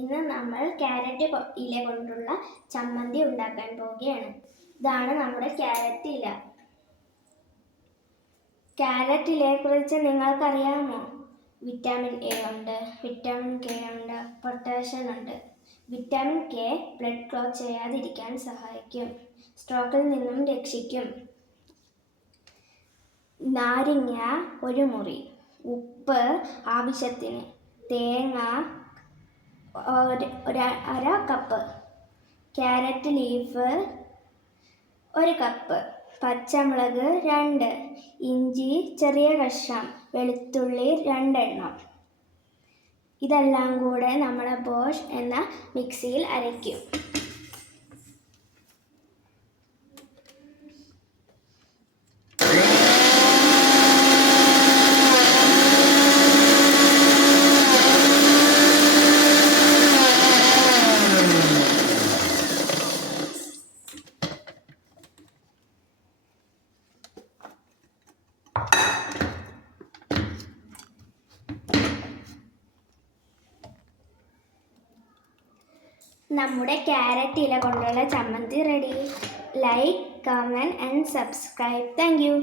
ഇന്ന് നമ്മൾ ക്യാരറ്റ് ഇല കൊണ്ടുള്ള ചമ്മന്തി ഉണ്ടാക്കാൻ പോവുകയാണ്. ഇതാണ് നമ്മുടെ ക്യാരറ്റ് ഇല. ക്യാരറ്റ് ഇലയെ കുറിച്ച് നിങ്ങൾക്കറിയാമോ? വിറ്റാമിൻ എ ഉണ്ട്, വിറ്റാമിൻ കെ ഉണ്ട്, പൊട്ടാഷ്യം ഉണ്ട്. വിറ്റാമിൻ കെ ബ്ലഡ് ക്ലോട്ട് ചെയ്യാതിരിക്കാൻ സഹായിക്കും, സ്ട്രോക്കിൽ നിന്നും രക്ഷിക്കും. നാരങ്ങ 1 മുറി, ഉപ്പ് ആവശ്യത്തിന്, തേങ്ങ 1/2 കപ്പ്, ക്യാരറ്റ് ലീഫ് 1 കപ്പ്, പച്ചമുളക് 2, ഇഞ്ചി ചെറിയ കഷ്ണം, വെളുത്തുള്ളി 2 എണ്ണം. ഇതെല്ലാം കൂടെ നമ്മൾ ബോഷ് എന്ന മിക്സിയിൽ അരയ്ക്കും. നമ്മുടെ ക്യാരറ്റ് ഇല കൊണ്ടുള്ള ചമ്മന്തി ready. Like, comment and subscribe. Thank you.